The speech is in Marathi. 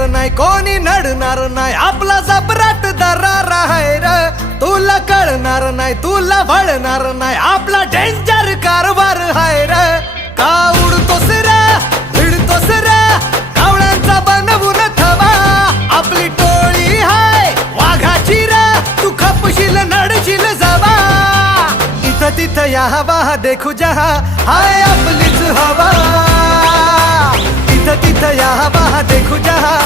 येणार नाही कोणी नडणार नाही आपला जबराट दरार आहे र तुला कळणार नाही तुला वळणार नाही आपला डेंजर कारभार आहे र का उडतोस रे भिडतोस रे कावळ्यांचा बनवून थवा आपली टोळी हाय वाघाची रे तू खपशील नडशील जवा इथं तिथं या हवा देखू जहा हाय आपलीच हवा इथं तिथं या हवा देखू जहा